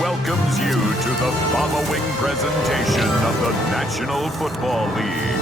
welcomes you to the following presentation of the National Football League.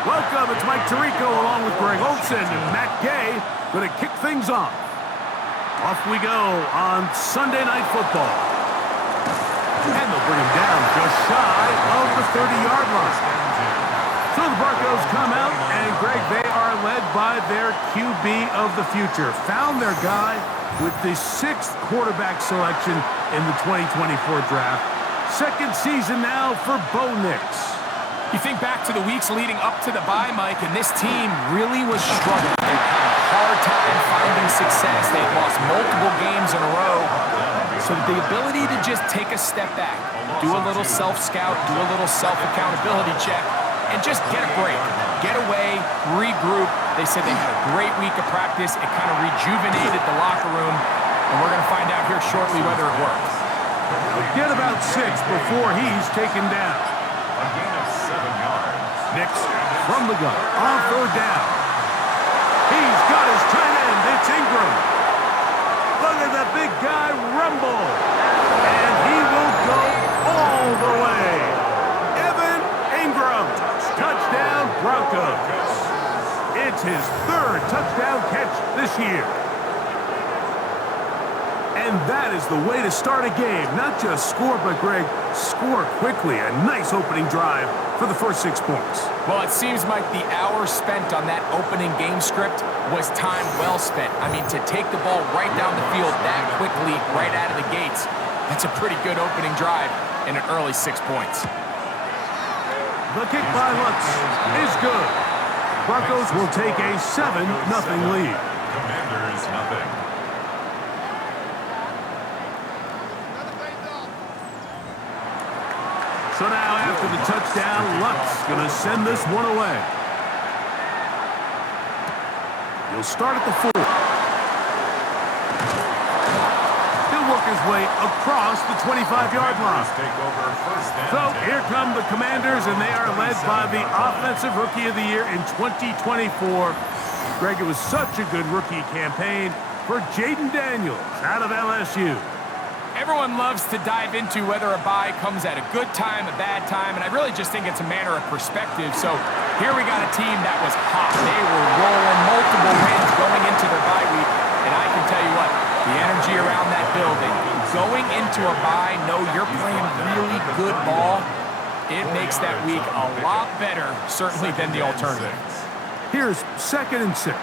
Welcome, it's Mike Tirico along with Greg Olson and Matt Gay going to kick things off. Off we go on Sunday Night Football. And they'll bring him down just shy of the 30-yard line. So the Broncos come out, and Greg, they are led by their QB of the future. Found their guy with the 6th quarterback selection in the 2024 draft. Second season now for Bo Nix. You think back to the weeks leading up to the bye, Mike, and this team really was struggling. They had a hard time finding success. They had lost multiple games in a row. So the ability to just take a step back, do a little self-scout, do a little self-accountability check, and just get a break. Get away, regroup. They said they had a great week of practice. It kind of rejuvenated the locker room, and we're going to find out here shortly whether it works. Get about 6 before he's taken down. A gain of 7 yards. Nix from the gun on 3rd down. He's got his tight end. It's Ingram. Look at that big guy rumble. And he will go all the way. Evan Ingram. Touchdown Broncos. It's his 3rd touchdown catch this year. And that is the way to start a game. Not just score, but, Greg, score quickly. A nice opening drive for the first 6 points. Well, it seems like the hour spent on that opening game script was time well spent. I mean, to take the ball right down the field that quickly, right out of the gates, that's a pretty good opening drive and an early 6 points. The kick by Lutz is good. Broncos will take a 7-0 lead. Commanders, nothing. So now, after the touchdown, Lutz going to send this one away. He'll start at the 4. He'll work his way across the 25-yard line. So here come the Commanders, and they are led by the Offensive Rookie of the Year in 2024. Greg, it was such a good rookie campaign for Jaden Daniels out of LSU. Everyone loves to dive into whether a bye comes at a good time, a bad time, and I really just think it's a matter of perspective. So here we got a team that was hot. They were rolling multiple wins going into their bye week, and I can tell you what, the energy around that building, going into a bye, know you're playing really good ball, it makes that week a lot better, certainly, than the alternative. Here's 2nd and 6.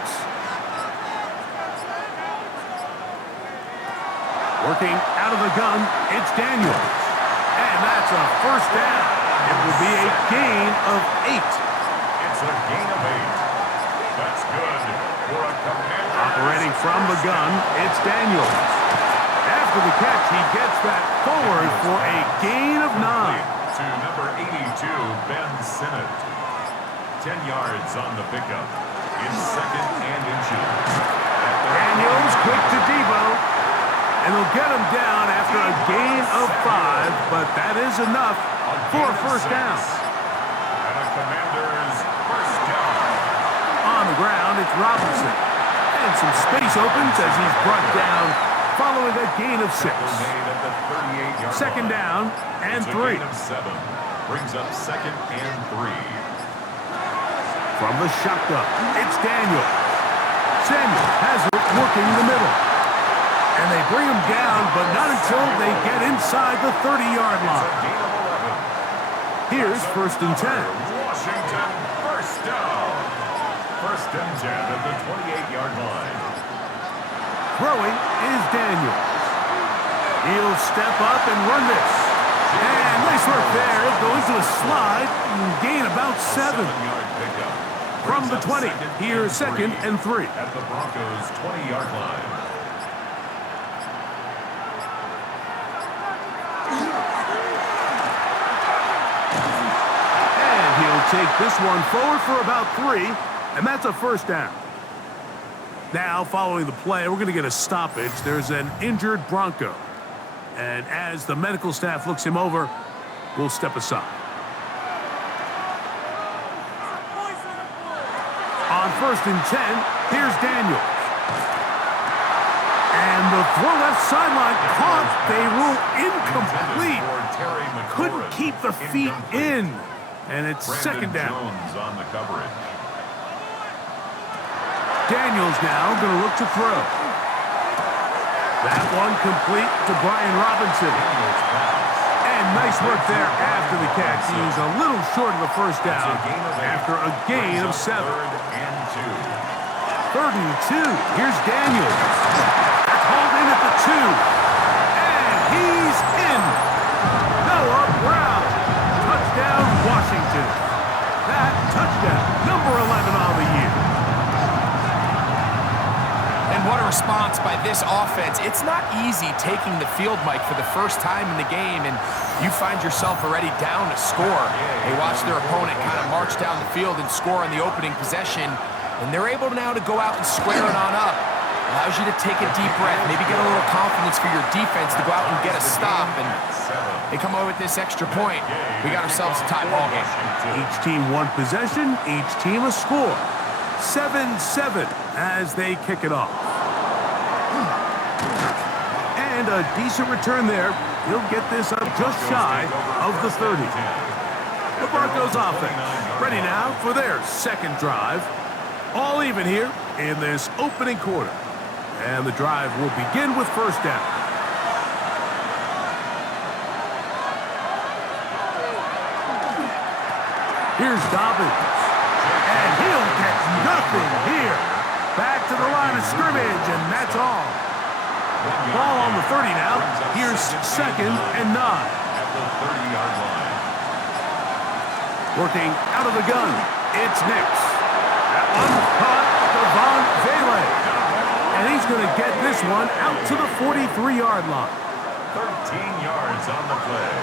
Working out of the gun, it's Daniels. And that's a 1st down. It will be a gain of 8. It's a gain of 8. That's good for a Commander. Operating from the gun, it's Daniels. After the catch, he gets that forward for a gain of 9. To number 82, Ben Simmons. 10 yards on the pickup. It's 2nd and inches. Daniels quick to Debo. And they'll get him down after a gain of 5, but that is enough for a 1st down. And a Commander's 1st down. On the ground, it's Robinson. And some space opens as he's brought down following a gain of 6. 2nd down and 3. Gain of 7. Brings up 2nd and 3. From the shotgun, it's Daniel. Samuel has it working the middle. And they bring him down, but not until they get inside the 30-yard line. Here's 1st and 10. Washington, 1st down. 1st and 10 at the 28-yard line. Throwing is Daniels. He'll step up and run this. And nice work there. He'll go into a slide and gain about 7. From the 20, here's 2nd and 3. At the Broncos' 20-yard line. take this one forward for about 3, and that's a first down. Now, following the play, we're going to get a stoppage. There's an injured Bronco. And as the medical staff looks him over, we'll step aside. On 1st and 10, here's Daniels. And the throw left sideline caught. They rule incomplete. Couldn't keep the feet in. And it's second down. On the coverage. Daniels now going to look to throw. That one complete to Brian Robinson. And nice work there after the catch. He was a little short of the first down after a gain of 7. 3rd and 2. Here's Daniels. That's hauled in at the 2. And he's in. Noah Brown. Touchdown, Washington. That touchdown, number 11 on the year. And what a response by this offense. It's not easy taking the field, Mike, for the first time in the game, and you find yourself already down a score. They watch their opponent kind of march down the field and score on the opening possession, and they're able now to go out and square it on up. Allows you to take a deep breath, maybe get a little confidence for your defense to go out and get a stop, and they come away with this extra point. We got ourselves a tie ball game. Each team one possession, each team a score. 7-7 as they kick it off. And a decent return there. He'll get this up just shy of the 30. The Broncos offense ready now for their second drive. All even here in this opening quarter. And the drive will begin with first down. Here's Dobbins. And he'll get nothing here. Back to the line of scrimmage, and that's all. Ball on the 30 now. Here's 2nd and 9. At the 30-yard line. Working out of the gun, it's Nix. That one caught Devon Vele. And he's going to get this one out to the 43-yard line. 13 yards on the play.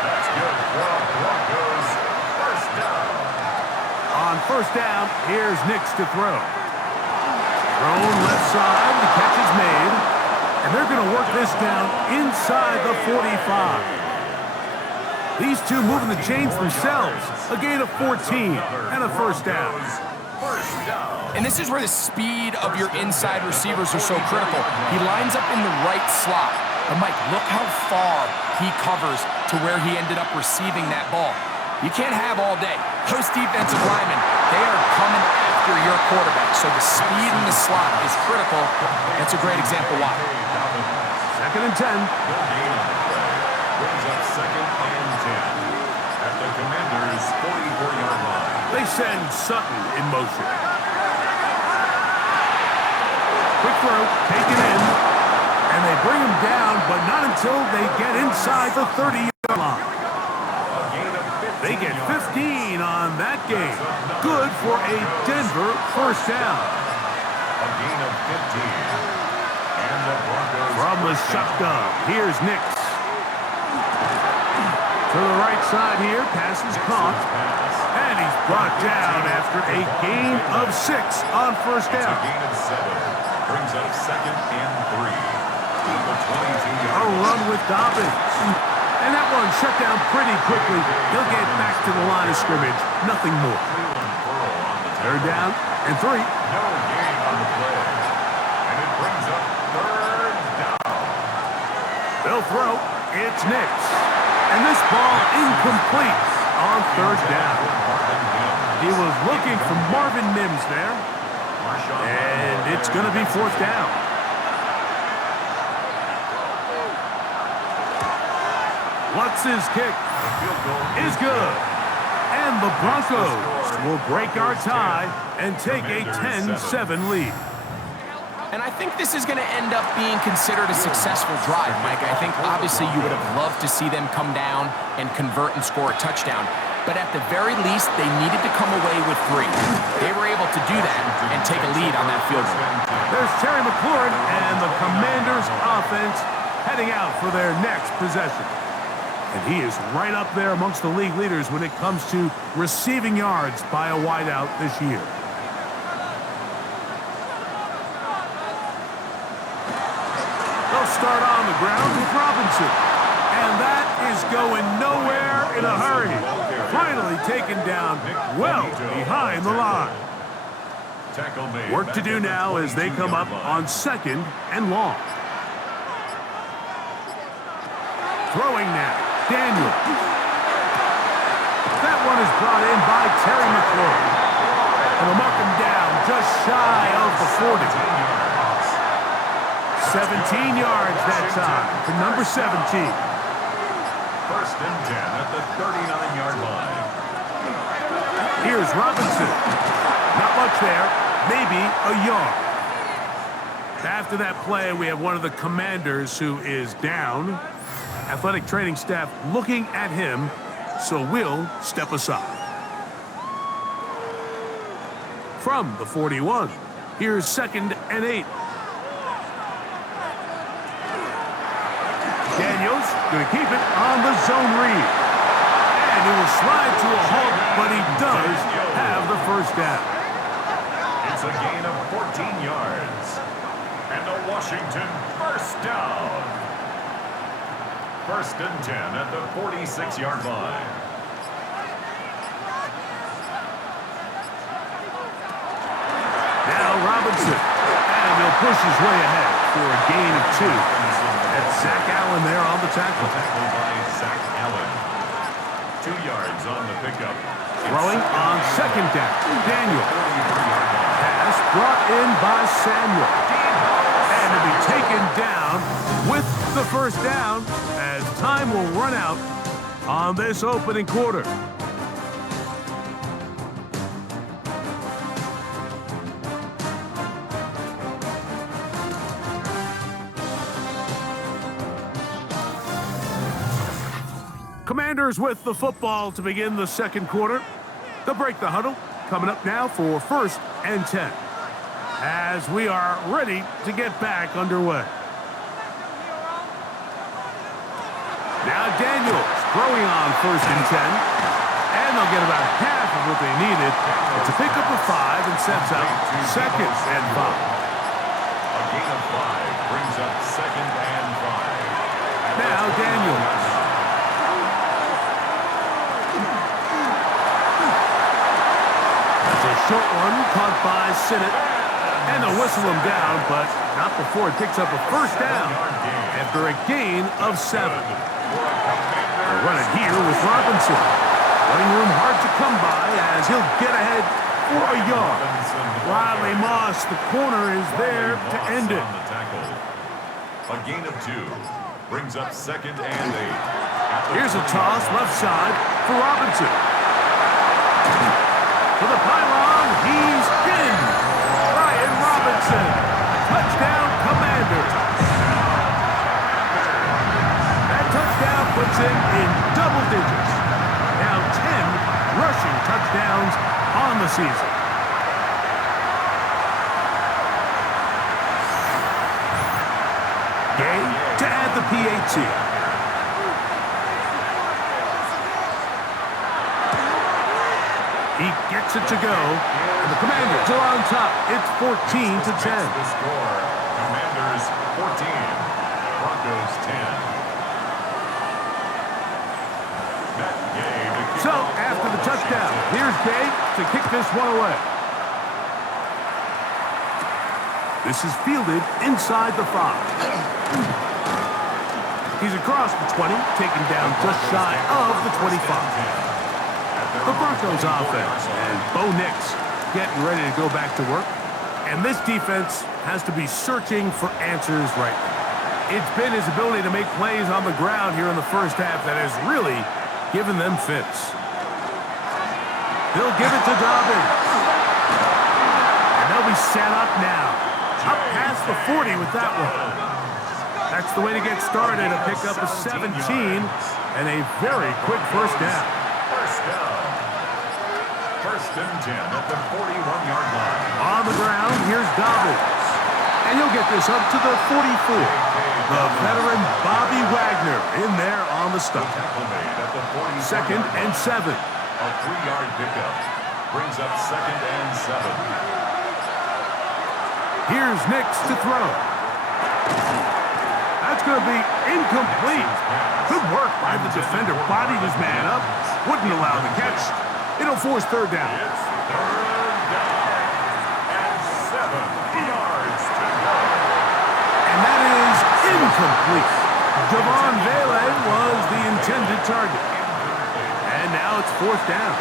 That's good for Broncos. First down. On first down, here's Nix to throw. Thrown left side, the catch is made. And they're going to work this down inside the 45. These two moving the chains themselves. A gain of 14 and a first down. And this is where the speed of your inside receivers are so critical. He lines up in the right slot. But Mike, look how far he covers to where he ended up receiving that ball. You can't have all day. Those defensive linemen, they are coming after your quarterback. So the speed in the slot is critical. That's a great example why. 2nd and 10. Brings up 2nd and 10 at the Commanders' 44-yard line. They send Sutton in motion. Quick throw, taken in, and they bring him down, but not until they get inside the 30-yard line. They get 15 on that game. Good for a Denver first down. A gain of 15. And the Broncos from the shotgun, here's Nix. To the right side here, pass is caught. And he's brought down after a gain of 6 on first down. A gain of 7. Brings up 2nd and 3. The 22-yard A run with Dobbins. And that one shut down pretty quickly. He'll get back to the line of scrimmage. Nothing more. 3rd down and 3. No gain on the play. And it brings up 3rd down. They'll throw. It's Nix. And this ball incomplete on 3rd down. He was looking for Marvin Mims there. And it's going to be 4th down. Lutz's kick is good. And the Broncos will break our tie and take a 10-7 lead. And I think this is going to end up being considered a successful drive, Mike. I think obviously you would have loved to see them come down and convert and score a touchdown. But at the very least, they needed to come away with 3. They were able to do that and take a lead on that field goal. There's Terry McLaurin and the Commanders offense heading out for their next possession. And he is right up there amongst the league leaders when it comes to receiving yards by a wideout this year. They'll start on the ground with Robinson. And that is going nowhere in a hurry. Finally taken down well behind the line. Work to do now as they come up on 2nd and long. Throwing now, Daniel. That one is brought in by Terry McLaurin. And they'll mark him down just shy of the 40. 17 yards that time for number 17. 1st and 10 at the 39-yard line. Here's Robinson. Not much there, maybe a yard. After that play, we have one of the Commanders who is down. Athletic training staff looking at him, so we'll step aside. From the 41, here's 2nd and 8. Daniels going to keep it on the zone read. And he will slide to a halt, but he does have the first down. It's a gain of 14 yards. And a Washington first down. 1st and 10 at the 46-yard line. Now Robinson. And he'll push his way ahead for a gain of 2. That's Zach Allen there on the tackle. Tackle by Zach Allen. 2 yards on the pickup. Throwing on 2nd down. Daniel. Pass brought in by Samuel. And to be taken down with the first down as time will run out on this opening quarter. Commanders with the football to begin the 2nd quarter. They'll break the huddle. Coming up now for 1st and 10. As we are ready to get back underway. Now Daniels throwing on 1st and 10. And they'll get about half of what they needed. It's a pickup of 5 and sets up 2nd and 5. A gain of 5 brings up 2nd and 5. Now Daniels. That's a short one caught by Sinnott. And they'll whistle him down, but not before it picks up a first down after a gain of 7. They'll run it here with Robinson. Running room hard to come by as he'll get ahead for a yard. Riley Moss, the corner, is there to end it. A gain of 2 brings up 2nd and 8. Here's a toss left side for Robinson. For the pylon, he's in. Ryan Robinson, touchdown Commanders. That touchdown puts him in double digits. Now 10 rushing touchdowns on the season. Gay to add the PAT. He gets it to go, and the Commanders are on top. It's 14-10. The score, Commanders 14, Broncos 10. So, after the touchdown, here's Gay to kick this one away. This is fielded inside the 5. He's across the 20, taken down just shy of the 25. The Broncos offense, and Bo Nix getting ready to go back to work. And this defense has to be searching for answers right now. It's been his ability to make plays on the ground here in the first half that has really given them fits. He'll give it to Dobbins. And they'll be set up now. Up past the 40 with that one. That's the way to get started. A pickup of 17 and a very quick first down. First down. 1st and 10 at the 41-yard line. On the ground, here's Dobbins. And he'll get this up to the 44. The veteran Bobby Wagner in there on the stop. Tackle made at the 40. 2nd and 7. A 3-yard pickup brings up 2nd and 7. Here's Nix to throw. That's going to be incomplete. Good work by the defender. Bodied his man up. Wouldn't allow the catch. It'll force 3rd down. It's 3rd down and 7 yards to go. And that is incomplete. Javon Vele was the intended target. And now it's 4th down.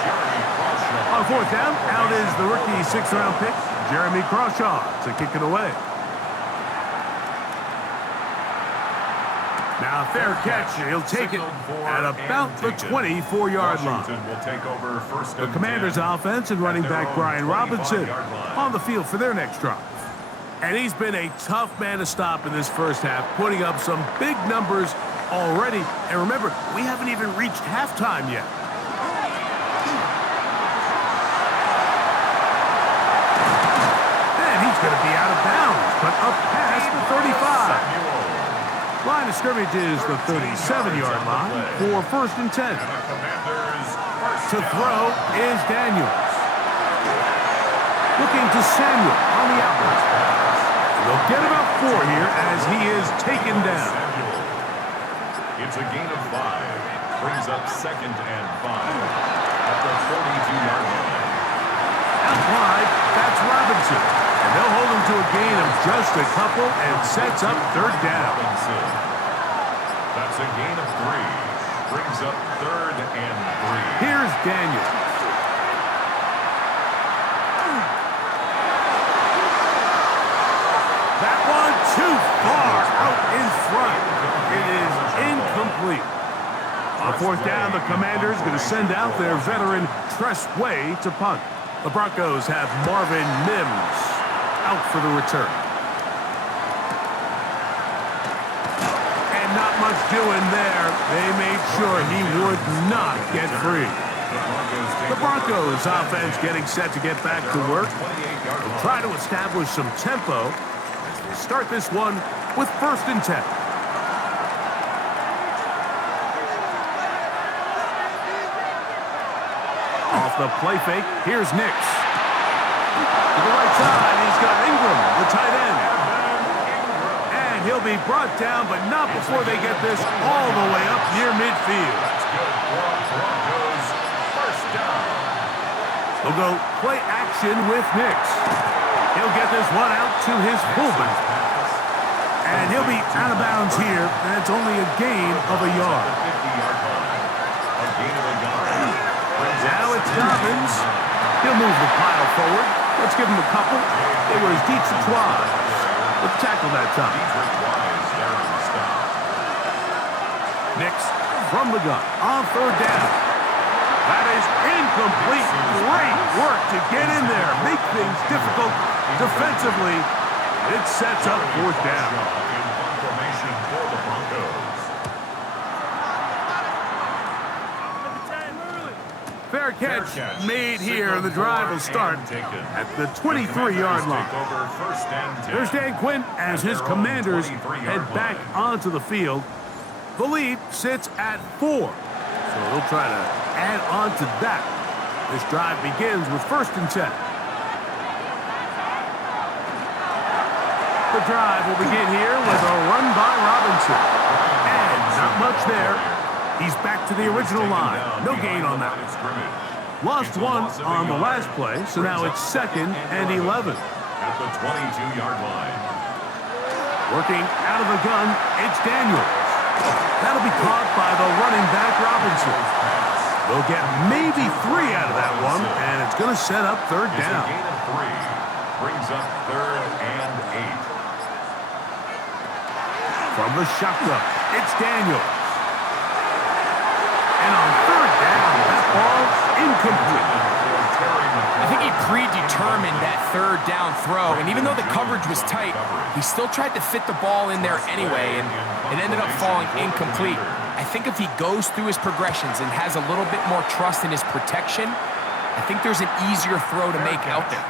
On 4th down, out is the rookie 6th-round pick, Jeremy Crawshaw, to kick it away. Now, fair catch. He'll take it at about the 24-yard line. The Commanders' offense and running back Brian Robinson on the field for their next drive. And he's been a tough man to stop in this first half, putting up some big numbers already. And remember, we haven't even reached halftime yet. And he's going to be out of bounds, but up past the 35. Line of scrimmage is the 37-yard line for 1st and 10. To throw is Daniels. Looking to Samuel on the outlet. They'll get about 4 here as he is taken down. It's a gain of 5. Brings up 2nd and 5 at the 42-yard line. Out wide, that's Robinson. And they'll hold him to a gain of just a couple and sets up 3rd down. That's a gain of 3. Brings up 3rd and 3. Here's Daniels. That one too far out in front. It is incomplete. On 4th down, the Commanders going to send out their veteran Tress Way to punt. The Broncos have Marvin Mims out for the return. And not much doing there. They made sure he would not get free. The Broncos offense getting set to get back to work. They'll try to establish some tempo as they start this one with 1st and 10. Off the play fake, here's Nix. To the right side, he's got Ingram, the tight end. And he'll be brought down, but not before they get this all the way up near midfield. They'll go play action with Nix. He'll get this one out to his fullback. And he'll be out of bounds here, and it's only a gain of a yard. Now it's Dobbins. He'll move the pile forward. Let's give him a couple. It was Dietrich Wise with the tackle that time. Nix from the gun on 3rd down. That is incomplete. Great work to get in there. Make things difficult defensively. It sets up 4th down. Confirmation for the Broncos. Fair catch made here. The drive will start at the 23-yard line. There's Dan Quinn as his Commanders head back onto the field. The lead sits at 4. So they'll try to add on to that. This drive begins with 1st and 10. The drive will begin here with a run by Robinson. And not much there. He's back to the original line. No gain on that. Lost one on the last play, so now it's 2nd and 11. At the 22-yard line. Working out of the gun, it's Daniels. That'll be caught by the running back Robinson. They'll get maybe 3 out of that one, and it's going to set up 3rd down. It's a gain of 3. Brings up 3rd and 8. From the shotgun, it's Daniels. And on 3rd down, that ball incomplete. I think he predetermined that 3rd down throw, and even though the coverage was tight, he still tried to fit the ball in there anyway, and it ended up falling incomplete. I think if he goes through his progressions and has a little bit more trust in his protection, I think there's an easier throw to make out there.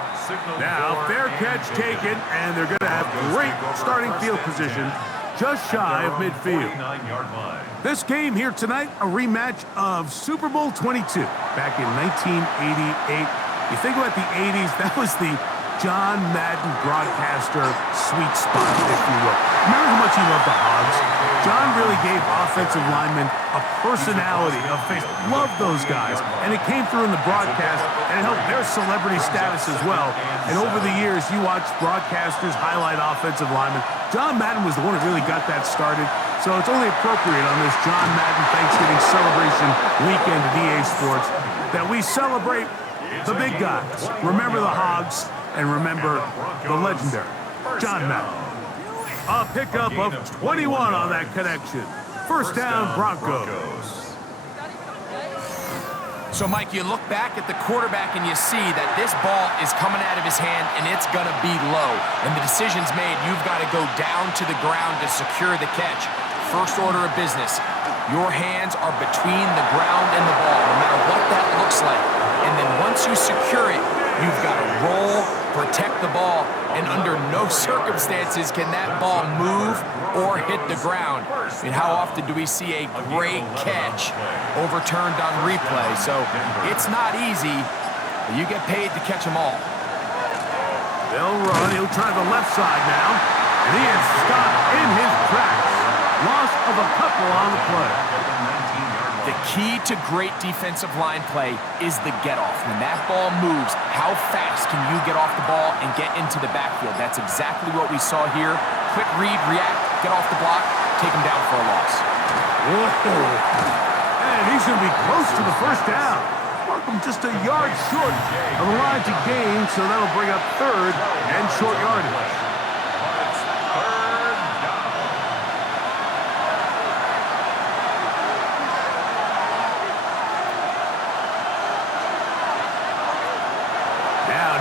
Now, fair catch taken, and they're going to have great starting field position just shy of midfield. 49-yard line. This game here tonight, a rematch of Super Bowl 22 back in 1988. You think about the 80s, that was the John Madden broadcaster sweet spot, if you will. Remember how much he loved the Hogs? John really gave offensive linemen a personality, a face. Loved those guys, and it came through in the broadcast, and it helped their celebrity status as well. And over the years, you watch broadcasters highlight offensive linemen. John Madden was the one who really got that started, so it's only appropriate on this John Madden Thanksgiving celebration weekend at EA Sports that we celebrate the big guys. Remember the Hogs, and remember the legendary John Madden. A pickup of 21 on that connection. First down, Broncos. So, Mike, you look back at the quarterback and you see that this ball is coming out of his hand and it's going to be low. And the decision's made. You've got to go down to the ground to secure the catch. First order of business. Your hands are between the ground and the ball, no matter what that looks like. And then once you secure it, you've got to roll, protect the ball, and under no circumstances can that ball move or hit the ground. I mean, how often do we see a great catch overturned on replay? So it's not easy, but you get paid to catch them all. They'll run. He'll try the left side now, and he is stopped in his tracks. Loss of a couple on the play. The key to great defensive line play is the get-off. When that ball moves, how fast can you get off the ball and get into the backfield? That's exactly what we saw here. Quick read, react, get off the block, take him down for a loss. Whoa. And he's going to be close to the first down. Markham just a yard short of the line to gain, so that'll bring up third and short yardage.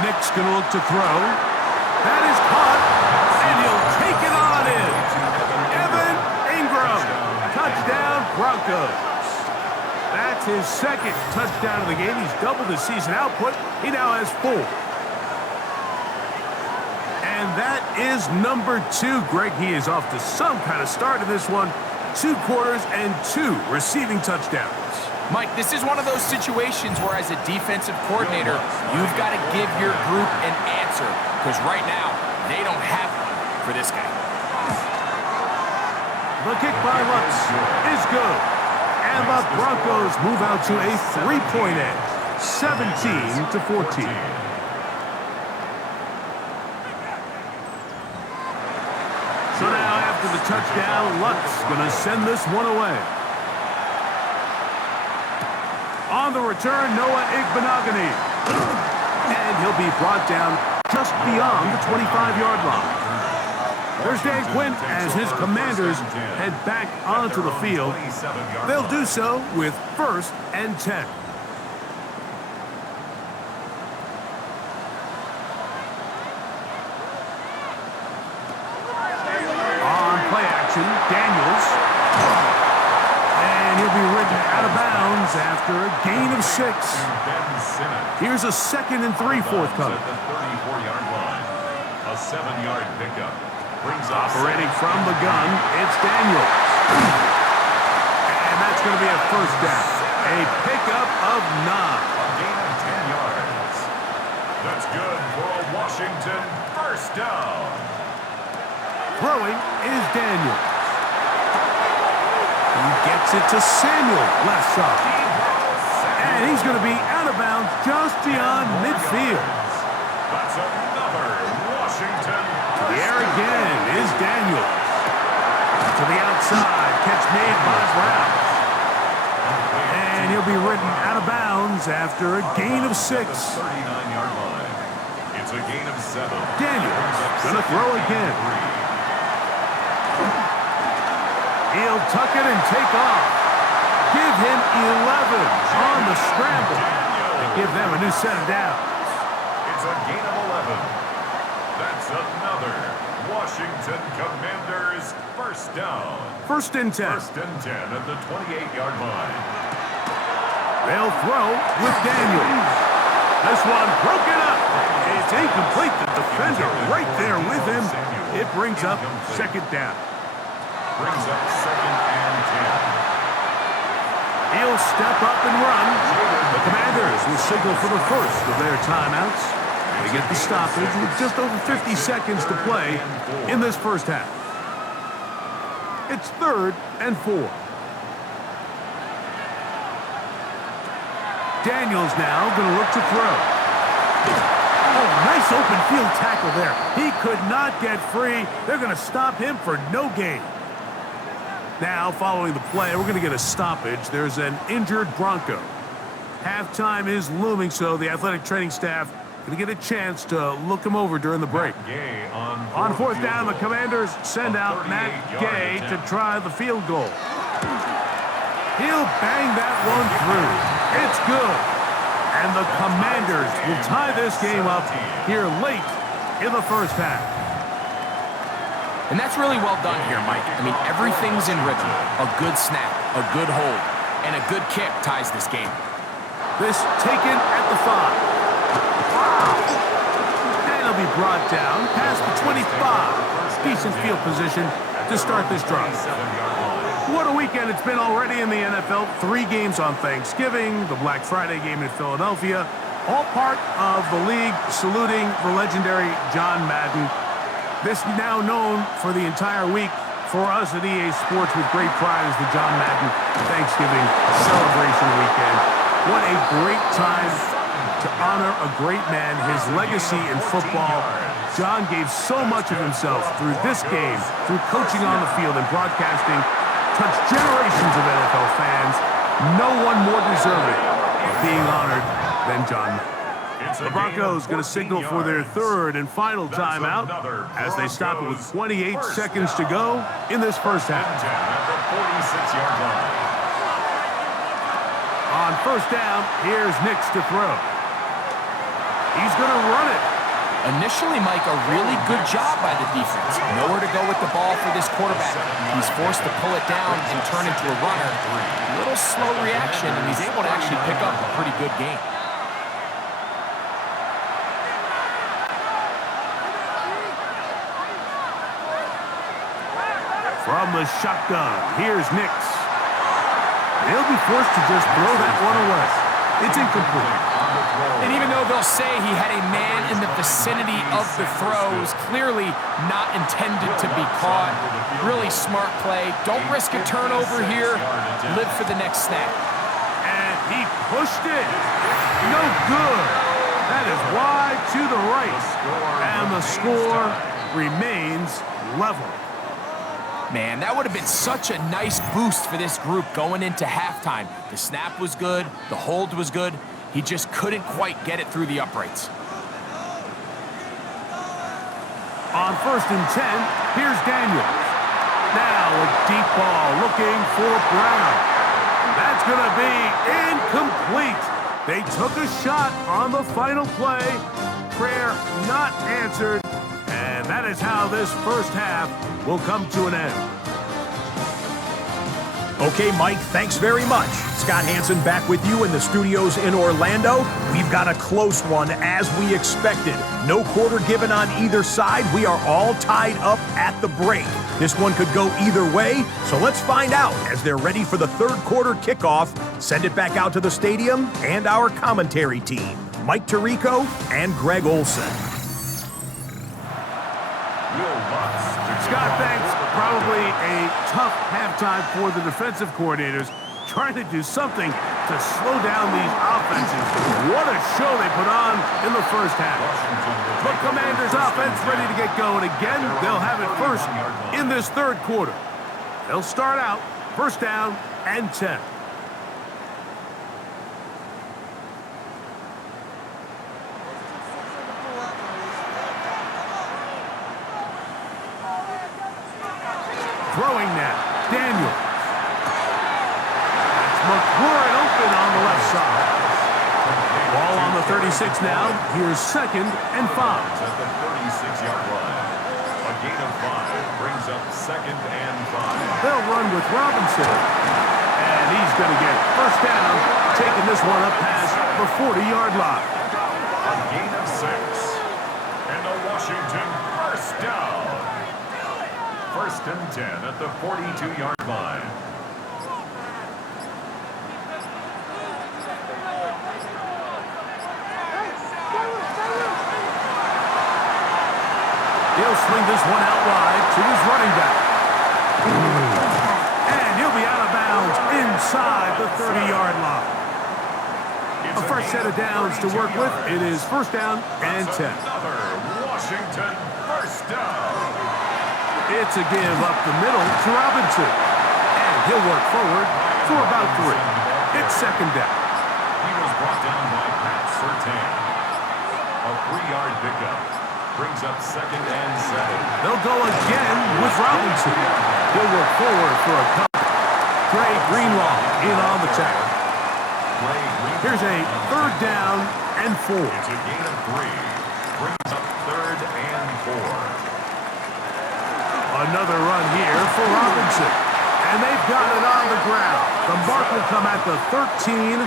Nick's going to look to throw. That is caught, and he'll take it on in. Evan Ingram, touchdown Broncos. That's his second touchdown of the game. He's doubled his season output. He now has 4. And that is number 2. Greg, he is off to some kind of start in this one. 2 quarters and 2 receiving touchdowns. Mike, this is one of those situations where as a defensive coordinator, you've got to give your group an answer, because right now, they don't have one for this guy. The kick by Lutz is good. And the Broncos move out to a 3-point edge, 17-14. So now after the touchdown, Lutz going to send this one away. On the return, Noah Igbenogany. And he'll be brought down just beyond the 25-yard line. There's Dan Quinn as his Commanders head back onto the field. They'll do so with 1st and 10. On play action, Daniels. And he'll be ridden out of bounds after a gain of 6. Here's a 2nd and 3 forthcoming. At the 34-yard line, a 7-yard pickup brings operating from the gun. It's Daniels, and that's going to be a first down. A pickup of 9. A gain of 10 yards. That's good for a Washington first down. Throwing is Daniels. He gets it to Samuel, left side. And he's going to be out of bounds just beyond midfield. That's another Washington. To the air again is Daniels. To the outside, catch made by Brown. And he'll be ridden out of bounds after a gain of 6. 39-yard line. It's a gain of 7. Daniels going to throw again. He'll tuck it and take off. Give him 11 on the scramble. And give them a new set of downs. It's a gain of 11. That's another Washington Commanders first down. 1st and 10. 1st and 10 at the 28-yard line. They'll throw with Daniels. This one broken up. It's incomplete. The defender right there with him. It brings up 2nd down. brings up second and 10. He'll step up and run. The Commanders will signal for the first of their timeouts. They get the stoppage with just over 50 seconds to play in this first half. It's 3rd and 4. Daniels now going to look to throw. Oh, nice open field tackle there. He could not get free. They're going to stop him for no gain. Now, following the play, we're going to get a stoppage. There's an injured Bronco. Halftime is looming, so the athletic training staff going to get a chance to look him over during the break. On 4th down, the Commanders send out Matt Gay to try the field goal. He'll bang that one through. It's good. And the Commanders will tie this game up here late in the first half. And that's really well done here, Mike. I mean, everything's in rhythm. A good snap, a good hold, and a good kick ties this game. This taken at the 5. And he'll be brought down past the 25. Decent field position to start this drive. What a weekend it's been already in the NFL. 3 games on Thanksgiving, the Black Friday game in Philadelphia, all part of the league saluting the legendary John Madden. This now known for the entire week for us at EA Sports with great pride is the John Madden Thanksgiving celebration weekend. What a great time to honor a great man, his legacy in football. John gave so much of himself through this game, through coaching on the field and broadcasting, touched generations of NFL fans. No one more deserving of being honored than John. The Broncos going to signal for their 3rd and final timeout as they stop it with 28 seconds to go in this first half. On 1st down, here's Nix to throw. He's going to run it. Initially, Mike, a really good job by the defense. Nowhere to go with the ball for this quarterback. He's forced to pull it down and turn into a runner. A little slow reaction, and he's able to actually pick up a pretty good game. From the shotgun, here's Nix. He'll be forced to just throw that one away. It's incomplete. And even though they'll say he had a man in the vicinity of the throws, clearly not intended to be caught. Really smart play. Don't risk a turnover here. Live for the next snap. And he pushed it. No good. That is wide to the right. And the score remains level. Man, that would have been such a nice boost for this group going into halftime. The snap was good. The hold was good. He just couldn't quite get it through the uprights. On 1st and 10, here's Daniels. Now a deep ball looking for Brown. That's going to be incomplete. They took a shot on the final play. Prayer not answered. And that is how this first half will come to an end. Okay, Mike, thanks very much. Scott Hansen back with you in the studios in Orlando. We've got a close one as we expected. No quarter given on either side. We are all tied up at the break. This one could go either way, so let's find out as they're ready for the 3rd quarter kickoff. Send it back out to the stadium and our commentary team, Mike Tirico and Greg Olson. Scott, thanks. Probably a tough halftime for the defensive coordinators, trying to do something to slow down these offenses. What a show they put on in the first half. The Commanders' offense ready to get going again. They'll have it first in this 3rd quarter. They'll start out 1st down and 10. Throwing now, Daniels. That's McLaurin open on the left side. Ball on the 36 now. Here's 2nd and 5. At the 36-yard line. A gain of 5 brings up 2nd and 5. They'll run with Robinson. And he's going to get 1st down, taking this one up past the 40-yard line. A gain of 6. And a Washington 1st down. First and 10 at the 42-yard line. He'll swing this one out wide to his running back. And he'll be out of bounds inside the 30-yard line. A fresh set of downs to work with. It is first down and 10. Another Washington first down. It's a give up the middle to Robinson. And he'll work forward for about 3. It's second down. He was brought down by Pat Surtain. A 3-yard pickup brings up second and 7. They'll go again with Robinson. He'll work forward for a cut. Trey Greenlaw in on the tackle. Here's a third down and 4. It's a gain of 3. Brings up third and 4. Another run here for Robinson. And they've got it on the ground. The mark will come at the 13.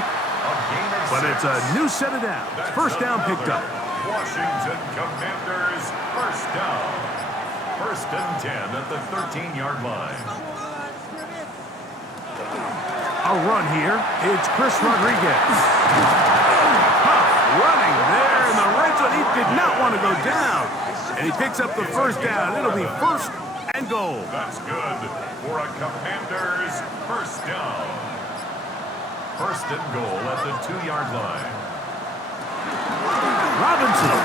But it's a new set of downs. First down picked up. Washington Commanders first down. First and 10 at the 13-yard line. A run here. It's Chris Rodriguez. Tough running there in the red zone. He did not want to go down. And he picks up the first down. It'll be first and goal. That's good for a Commanders first down. First and goal at the 2-yard line. Robinson.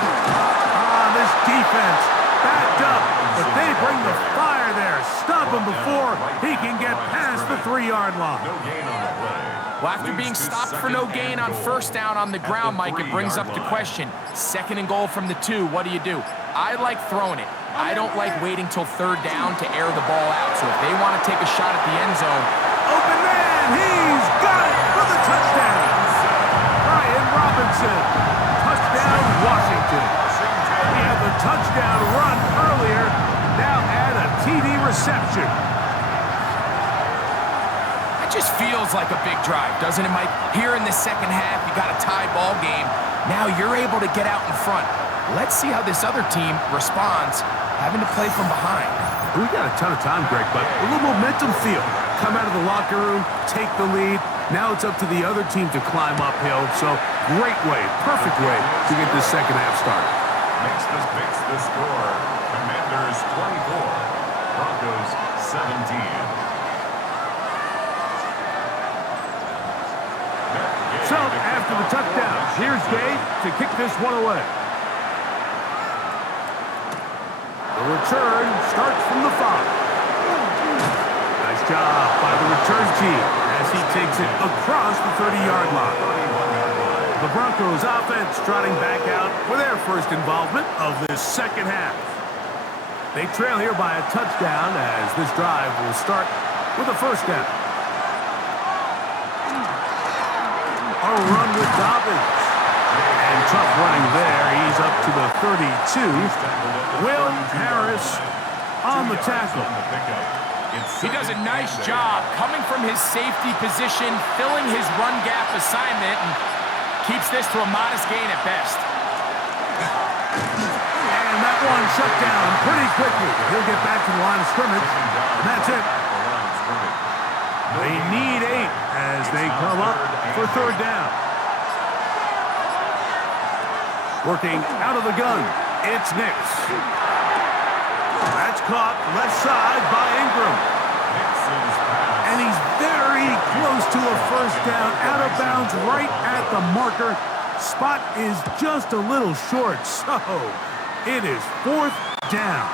This defense backed up, but they bring the fire there. Stop him before he can get past the 3-yard line. No gain on the play. Well, after being stopped for no gain on first down on the ground, Mike, it brings up the question. Second and goal from the 2, what do you do? I like throwing it. I don't like waiting till third down to air the ball out. So if they want to take a shot at the end zone. Open man, he's got it for the touchdown. Brian Robinson. Touchdown, Washington. He had the touchdown run earlier. Now add a TD reception. It just feels like a big drive, doesn't it, Mike? Here in the second half, you got a tie ball game. Now you're able to get out in front. Let's see how this other team responds, having to play from behind. We got a ton of time, Greg, but a little momentum feel. Come out of the locker room, take the lead. Now it's up to the other team to climb uphill. So great way, perfect way to get this second half started. Makes the score. Commanders 24, Broncos 17. So after the touchdown, here's Gay to kick this one away. The return starts from the 5. Nice job by the return team as he takes it across the 30-yard line. The Broncos offense trotting back out for their first involvement of this second half. They trail here by a touchdown as this drive will start with a first down. A run with Dobbins. And tough running there. He's up to the 32. Will Harris on the tackle. He does a nice job coming from his safety position, filling his run gap assignment, and keeps this to a modest gain at best. And that one shut down pretty quickly. He'll get back to the line of scrimmage, and that's it. They need 8 as they come up for third down. Working out of the gun, it's Nix. That's caught left side by Ingram. And he's very close to a first down, out of bounds right at the marker. Spot is just a little short, so it is fourth down.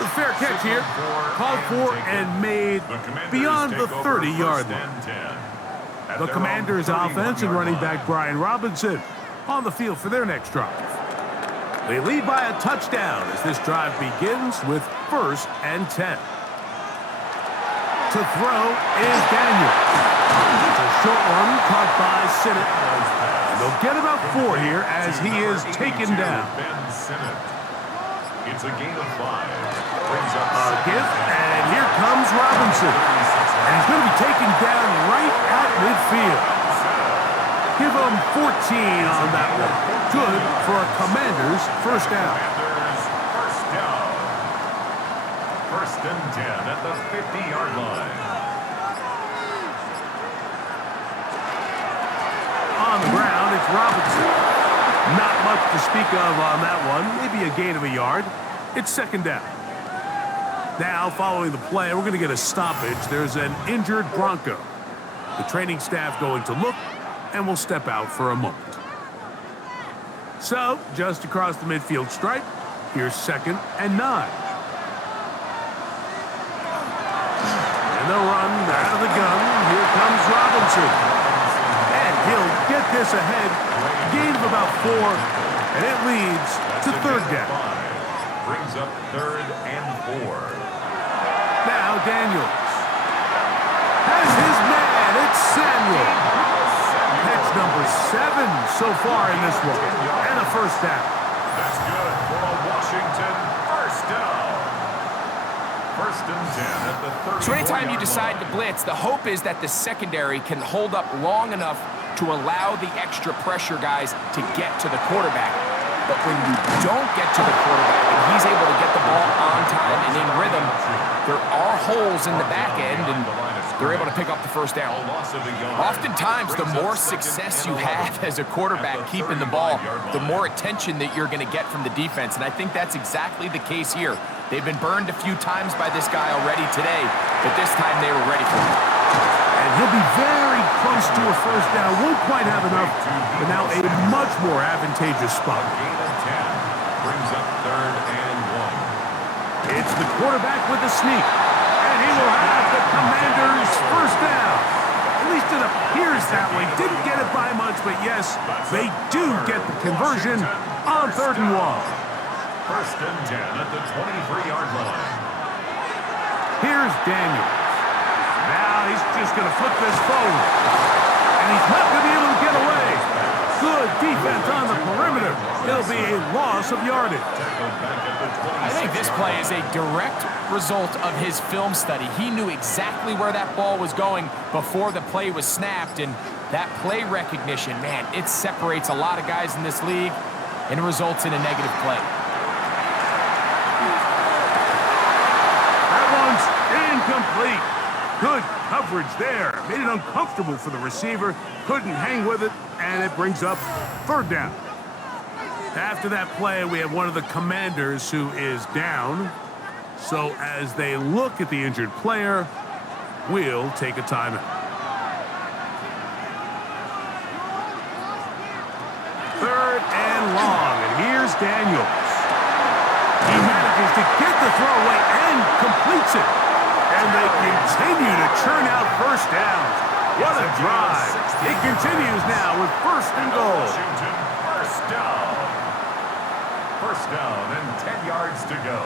The fair catch here, called for and made beyond the 30-yard line. The Commanders' offense and running back Brian Robinson on the field for their next drive. They lead by a touchdown as this drive begins with first and 10. To throw is Daniel. It's a short one caught by Sinnott. And they'll get about 4 here as he is taken down. It's a gain of 5. A give, and here comes Robinson. And he's going to be taken down right at midfield. Give him 14 on that one. Good for a Commanders first down. First and 10 at the 50-yard line. On the ground, it's Robinson. Not much to speak of on that one. Maybe a gain of a yard. It's second down. Now, following the play, we're going to get a stoppage. There's an injured Bronco. The training staff going to look, and we'll step out for a moment. So, just across the midfield stripe, here's second and 9. And they'll run out of the gun. Here comes Robinson. And he'll get this ahead. Gain of about 4, and it leads to third down. Brings up third and 4. Now Daniels has his man. It's Samuel. Catch number 7 so far in this one. And a first down. That's good for a Washington first down. First and 10 at the 30. So anytime you decide to blitz, the hope is that the secondary can hold up long enough to allow the extra pressure guys to get to the quarterback. But when you don't get to the quarterback and he's able to get the ball on time and in rhythm, there are holes in the back end, and they're able to pick up the first down. Oftentimes, the more success you have as a quarterback keeping the ball, the more attention that you're going to get from the defense, and I think that's exactly the case here. They've been burned a few times by this guy already today, but this time they were ready for him. And he'll be very close to a first down. Won't quite have enough, but now a much more advantageous spot. Gain of 10 brings up third and 1. It's the quarterback with the sneak, and he will have the Commanders' first down. At least it appears that way. Didn't get it by much, but yes, they do get the conversion on third and 1. First and 10 at the 23-yard line. Here's Daniels. Now he's just going to flip this forward. And he's not going to be able to get away. Good defense on the perimeter. It'll be a loss of yardage. I think this play is a direct result of his film study. He knew exactly where that ball was going before the play was snapped. And that play recognition, man, it separates a lot of guys in this league and it results in a negative play. That one's incomplete. Good coverage there. Made it uncomfortable for the receiver. Couldn't hang with it, and it brings up third down. After that play, we have one of the Commanders who is down. So as they look at the injured player, we'll take a timeout. Third and long, and here's Daniels. He manages to get the throw away and completes it. And they continue to churn out first downs. What a drive. It continues now with first and goal. Washington first down. First down and 10 yards to go.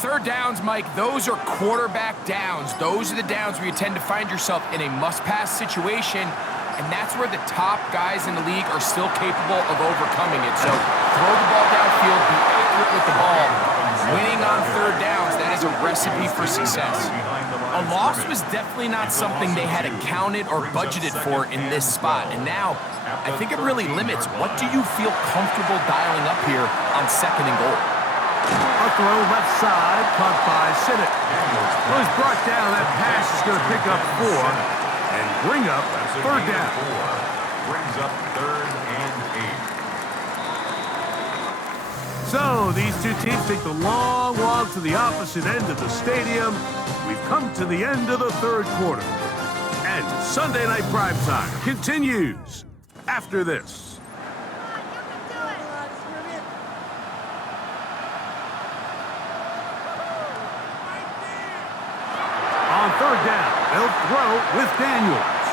Third downs, Mike, those are quarterback downs. Those are the downs where you tend to find yourself in a must-pass situation, and that's where the top guys in the league are still capable of overcoming it. So throw the ball downfield, be accurate with the ball. Winning on third downs, that is a recipe for success. A loss was definitely not something they had accounted or budgeted for in this spot, and now I think it really limits what do you feel comfortable dialing up here on second and goal. A throw left side, caught by Sinnott. Well, he's brought down. That pass is going to pick up 4 and bring up third down. Brings up third and 8. So these two teams take the long walk to the opposite end of the stadium. We've come to the end of the third quarter. And Sunday Night Primetime continues after this. On third down, they'll throw with Daniels.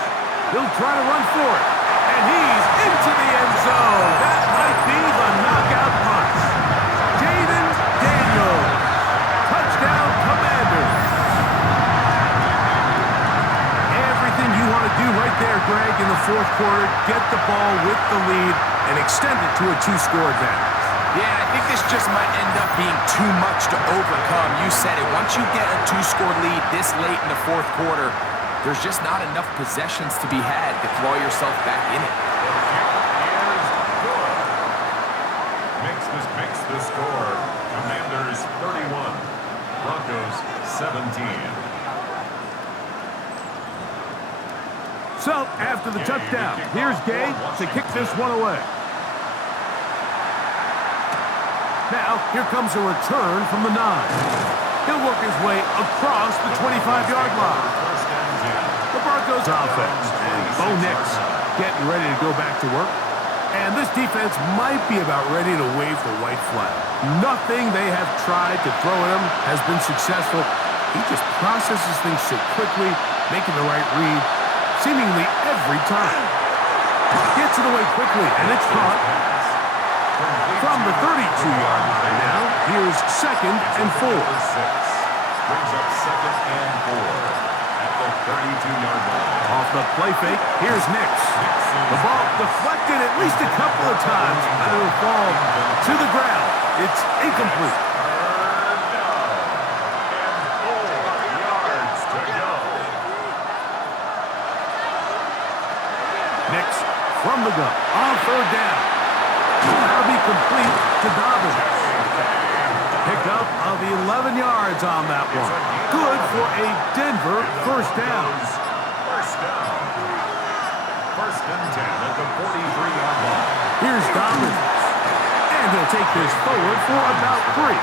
He'll try to run for it. And he's into the end zone. That might be the knockout punch. Jaden Daniels. Touchdown, Commanders. Everything you want to do right there, Greg, in the fourth quarter, get the ball with the lead and extend it to a 2-score advantage. Yeah, I think this just might end up being too much to overcome. You said it. Once you get a 2-score lead this late in the fourth quarter, there's just not enough possessions to be had to throw yourself back in it. Makes the score. Commanders 31, Broncos 17. So, after the touchdown, here's Gay to kick this one away. Now, here comes a return from the 9. He'll work his way across the 25-yard line. The Broncos offense and Bo Nix getting ready to go back to work. And this defense might be about ready to wave the white flag. Nothing they have tried to throw at him has been successful. He just processes things so quickly, making the right read, seemingly every time. Gets it away quickly, and it's caught. From the 32-yard line now, here's 2nd and 4. Brings up 2nd and 4 at the 32-yard line. Off the play fake, here's Nix. The ball deflected at least a couple of times, and it'll fall to the ground. It's incomplete. Nix from the gun on 3rd down. That'll be complete to Dobbins. Pickup of 11 yards on that one. Good for a Denver 1st down. 1st and 10 at the 43-yard line. Here's Dobbins. And he'll take this forward for about 3.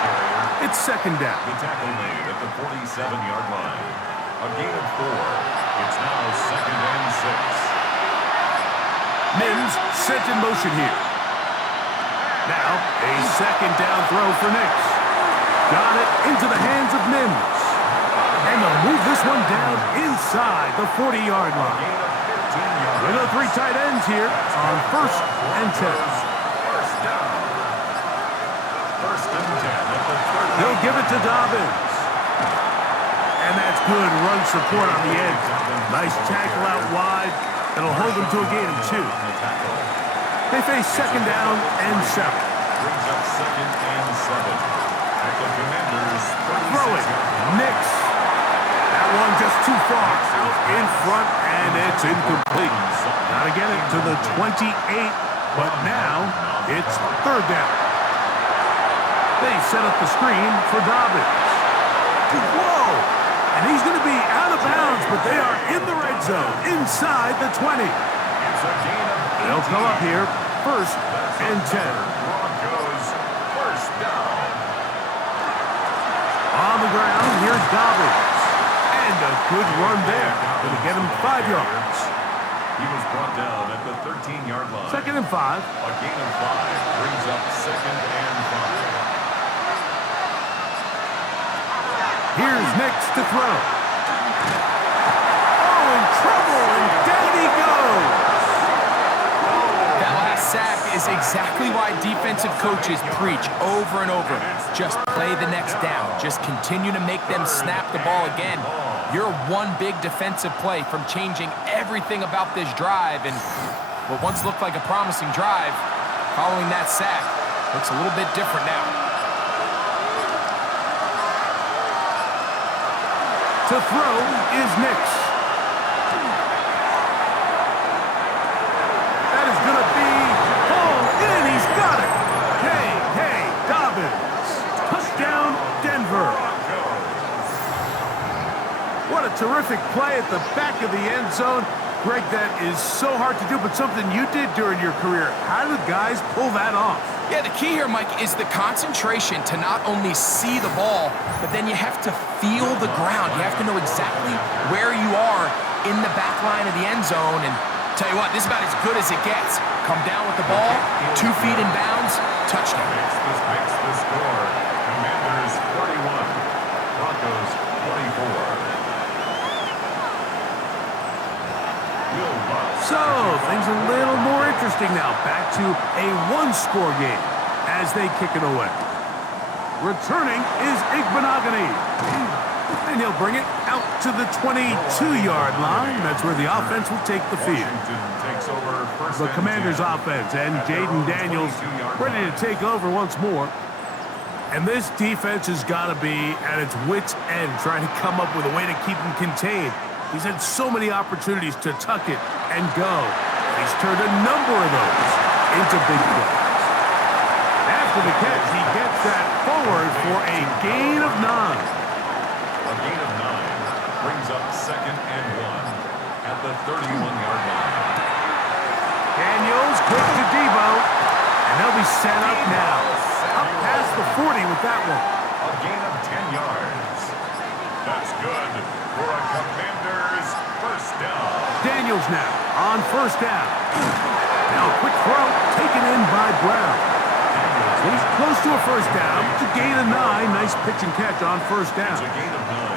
It's 2nd down. The tackle made at the 47-yard line. A gain of 4. It's now 2nd and 6. Mims set in motion here. Now, a 2nd down throw for Nix. Got it into the hands of Mims. And they'll move this one down inside the 40-yard line. With the 3 tight ends here on 1st and 10. 1st down. 1st and 10 at the 30. He'll give it to Dobbins. And that's good run support on the edge. Nice tackle out wide. That'll hold them to a gain of 2. They face 2nd down and 7. Brings up 2nd and 7 at the Commanders' 36. Throwing, Nix. That one just too far. Out in front, and it's incomplete. Gotta get it to the 28, but now it's 3rd down. They set up the screen for Dobbins. Whoa! And he's going to be out of bounds, but they are in the red zone, inside the 20. It's a gain of 18. They'll come up here, 1st and 10. Broncos 1st down. On the ground, here's Dobbins. And a good run there. Going to get him 5 yards. He was brought down at the 13-yard line. 2nd and 5. A gain of 5 brings up 2nd and 5. Here's Nix to throw. Oh, in trouble, and down he goes. That last sack is exactly why defensive coaches preach over and over. Just play the next down. Just continue to make them snap the ball again. You're one big defensive play from changing everything about this drive, and what once looked like a promising drive, following that sack, looks a little bit different now. To throw is Nix. That is going to be pulled in. He's got it. Hey, Dobbins. Touchdown, Denver. What a terrific play at the back of the end zone. Greg, that is so hard to do, but something you did during your career. How do guys pull that off? Yeah, the key here, Mike, is the concentration to not only see the ball, but then you have to feel the ground. You have to know exactly where you are in the back line of the end zone. And tell you what, this is about as good as it gets. Come down with the ball, 2 feet in bounds, touchdown. This makes the score. Commanders 41, Broncos 24. So, things a little more interesting now. Back to a 1-score game as they kick it away. Returning is Igbenogany. And he'll bring it out to the 22-yard line. That's where the offense will take the field. Takes over The Commanders' offense and Jaden Daniels ready to take over once more. And this defense has got to be at its wits' end, trying to come up with a way to keep him contained. He's had so many opportunities to tuck it and go. He's turned a number of those into big plays. After the catch, he gets that forward for a gain of 9. brings up 2nd and 1 at the 31-yard line. Daniels, quick to Debo, and they'll be set up now. Up past the 40 with that one. A gain of 10 yards. That's good for a Commanders first down. Daniels now on first down. Now a quick throw taken in by Brown. He's close to a first down. It's a gain of 9. Nice pitch and catch on first down. It's a gain of 9.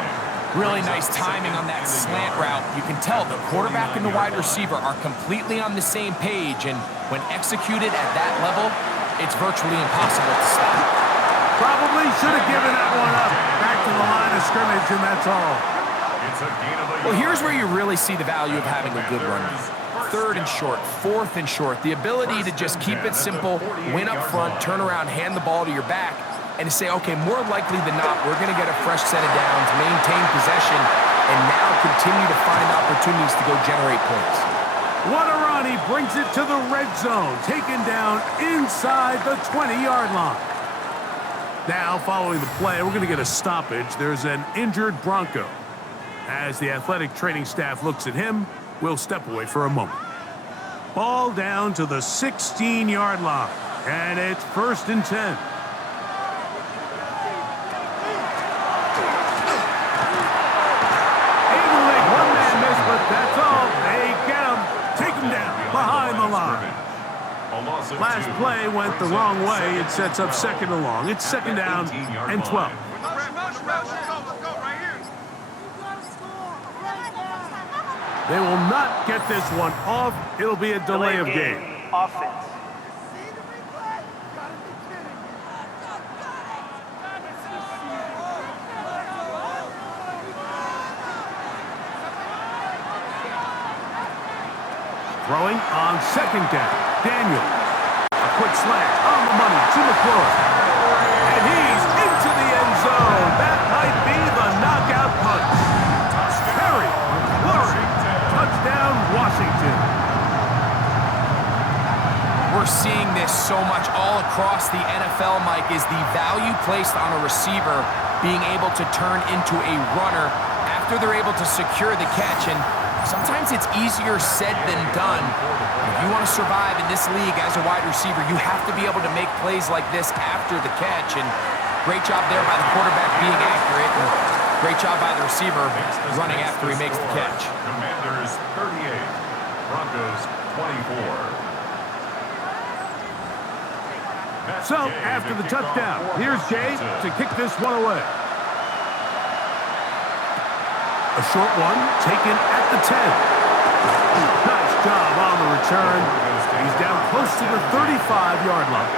Really nice timing on that slant route. You can tell the quarterback and the wide receiver are completely on the same page, and when executed at that level, it's virtually impossible to stop. Probably should have given that one up. Back to the line of scrimmage, and that's all. It's a gain of a Well, here's yard. where you really see the value of having a good run. 3rd and short, 4th and short. The ability to just keep it simple, win up front, turn around, hand the ball to your back, and to say, okay, more likely than not, we're going to get a fresh set of downs, maintain possession, and now continue to find opportunities to go generate points. What a run. He brings it to the red zone. Taken down inside the 20-yard line. Now, following the play, we're going to get a stoppage. There's an injured Bronco. As the athletic training staff looks at him, we'll step away for a moment. Ball down to the 16-yard line, and it's 1st and 10. Able to make one man miss, but that's all. They get him, take him down behind the line. Last play went the wrong way. It sets up 2nd and long. It's 2nd down and 12. They will not get this one off. It'll be a delay of game. Offense. Throwing on 2nd down. Daniels. A quick slant on the money to McClure. And he's into the end zone. That might be the knockout punch. Terry McLaurin. Touchdown, Washington. We're seeing this so much all across the NFL, Mike, is the value placed on a receiver being able to turn into a runner after they're able to secure the catch. And sometimes it's easier said than done. If you want to survive in this league as a wide receiver, you have to be able to make plays like this after the catch. And great job there by the quarterback being accurate. And great job by the receiver running after he makes the catch. Commanders 38, Broncos 24. So, after the touchdown, here's Jay to kick this one away. A short one taken at the 10. Nice job on the return. He's down close to the 35-yard line.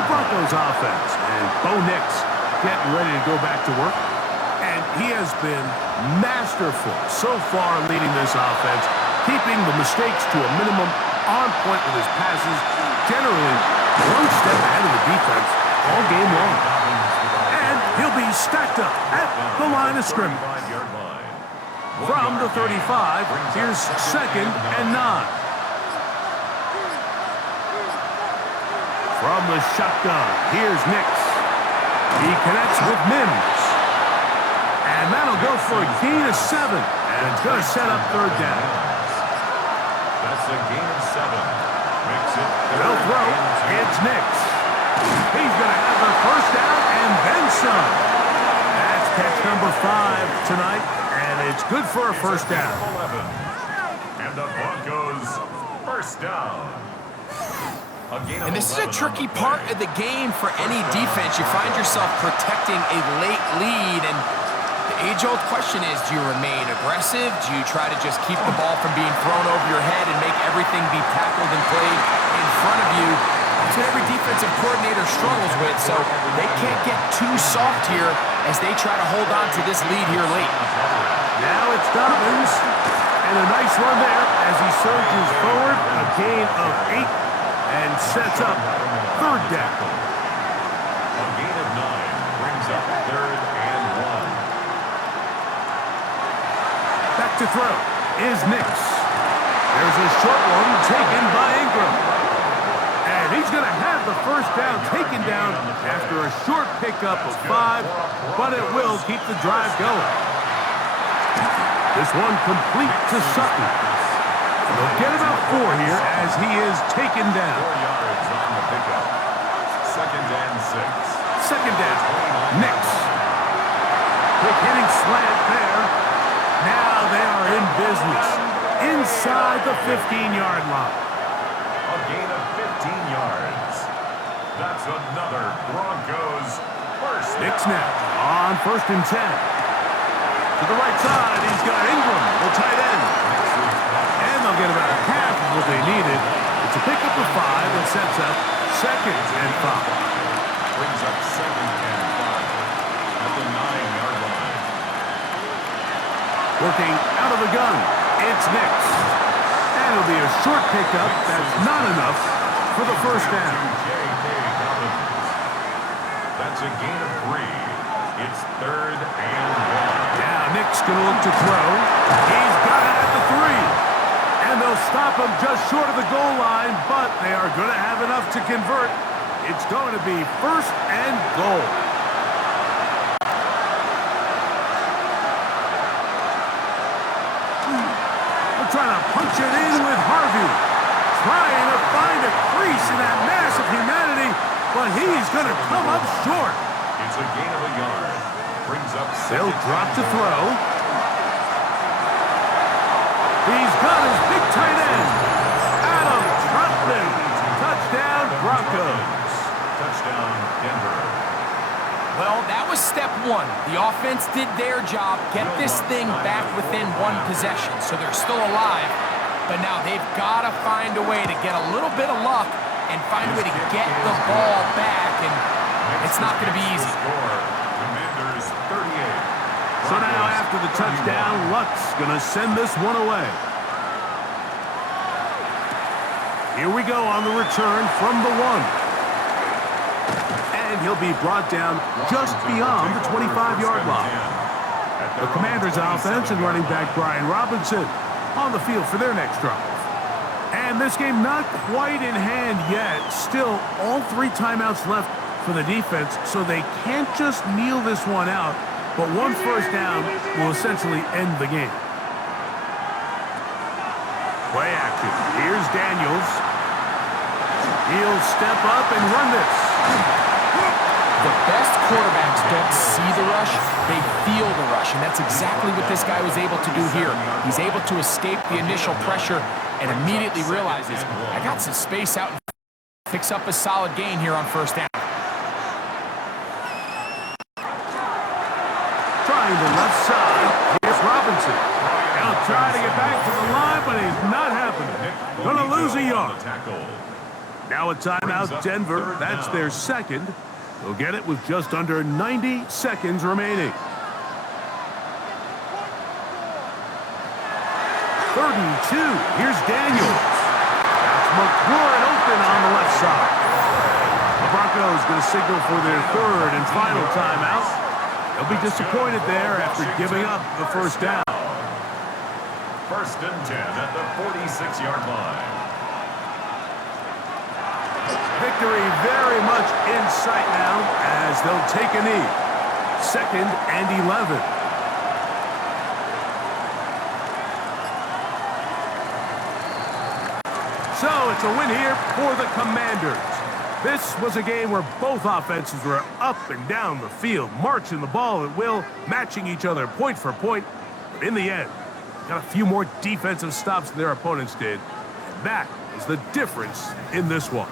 The Broncos offense and Bo Nix getting ready to go back to work. And he has been masterful so far leading this offense, keeping the mistakes to a minimum, on point with his passes, generally one step ahead of the defense all game long. And he'll be stacked up at the line of scrimmage. From the 35, here's 2nd and 9. From the shotgun, here's Nix. He connects with Mims. And that'll go for a gain of 7. And it's going to set up 3rd down. That's a gain of 7. Makes it No throw. It's Nix. He's going to have the first down and then some. That's catch number 5 tonight. And it's good for a first down. 11. And the Broncos first down. And this is a tricky part of the game for any defense. You find yourself protecting a late lead, and the age-old question is, do you remain aggressive? Do you try to just keep the ball from being thrown over your head and make everything be tackled and played in front of you? That's what every defensive coordinator struggles with, so they can't get too soft here as they try to hold on to this lead here late. Now it's Dobbins, and a nice run there as he surges forward, a gain of 8, and sets up 3rd down. A gain of 9 brings up 3rd and 1. Back to throw is Nix. There's a short one taken by Ingram. And he's going to have the first down taken down after a short pickup of 5, but it will keep the drive going. This one complete to Sutton. They'll get about 4 here as he is taken down. 4 yards on the pickup. 2nd and 6. Second down. Nix. Quick hitting slant there. Now they are in business. Inside the 15-yard line. A gain of 15 yards. That's another Broncos first. Nix now on 1st and 10. To the right side, he's got Ingram, the tight end. And they'll get about half of what they needed. It's a pickup of 5 and sets up 2nd and 5. Brings up 2nd and 5 at the 9-yard line. Working out of the gun, it's Nix. And it'll be a short pickup that's not enough for the first down. That's a gain of 3. It's 3rd and 1. Now Nick's going to look to throw. He's got it at the 3. And they'll stop him just short of the goal line, but they are going to have enough to convert. It's going to be 1st and goal. They're trying to punch it in with Harvey. Trying to find a crease in that mass of humanity, but he's going to come up short. It's a gain of a yard. Brings up They'll drop to throw. He's got his big tight end, Adam Troutman. Touchdown, Broncos. Touchdown, Denver. Well, that was step 1. The offense did their job, get this thing back within 1 possession, so they're still alive. But now they've got to find a way to get a little bit of luck and find a way to get the ball back, and it's not going to be easy. Commanders 38. So now after the touchdown, Luck's going to send this one away. Here we go on the return from the 1. And he'll be brought down just beyond the 25-yard line. The Commanders' offense and running back Brian Robinson on the field for their next drive. And this game not quite in hand yet. Still, all 3 timeouts left for the defense, so they can't just kneel this one out. But 1 first down will essentially end the game. Play action. Here's Daniels. He'll step up and run this. The best quarterbacks don't see the rush, they feel the rush, and that's exactly what this guy was able to do here. He's able to escape the initial pressure and immediately realizes, I got some space out and picks up a solid gain here on 1st down. Trying the left side, here's Robinson. He'll try to get back to the line, but he's not happening. Gonna lose a yard. Now a timeout, Denver. That's their 2nd. They'll get it with just under 90 seconds remaining. 3rd and 2. Here's Daniels. That's McLaurin open on the left side. The Broncos going to signal for their 3rd and final timeout. They'll be disappointed there after giving up the first down. 1st and 10 at the 46-yard line. Victory very much in sight now as they'll take a knee. 2nd and 11. So it's a win here for the Commanders. This was a game where both offenses were up and down the field, marching the ball at will, matching each other point for point. But in the end, got a few more defensive stops than their opponents did. And that is the difference in this one.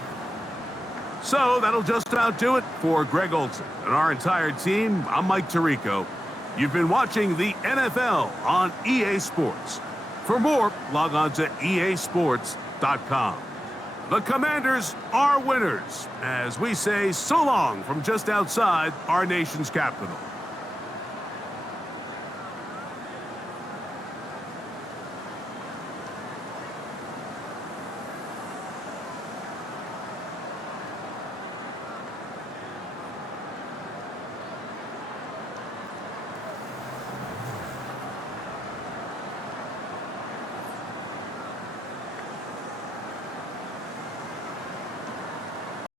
So that'll just about do it for Greg Olsen and our entire team. I'm Mike Tirico. You've been watching the NFL on EA Sports. For more, log on to easports.com. The Commanders are winners, as we say so long from just outside our nation's capital.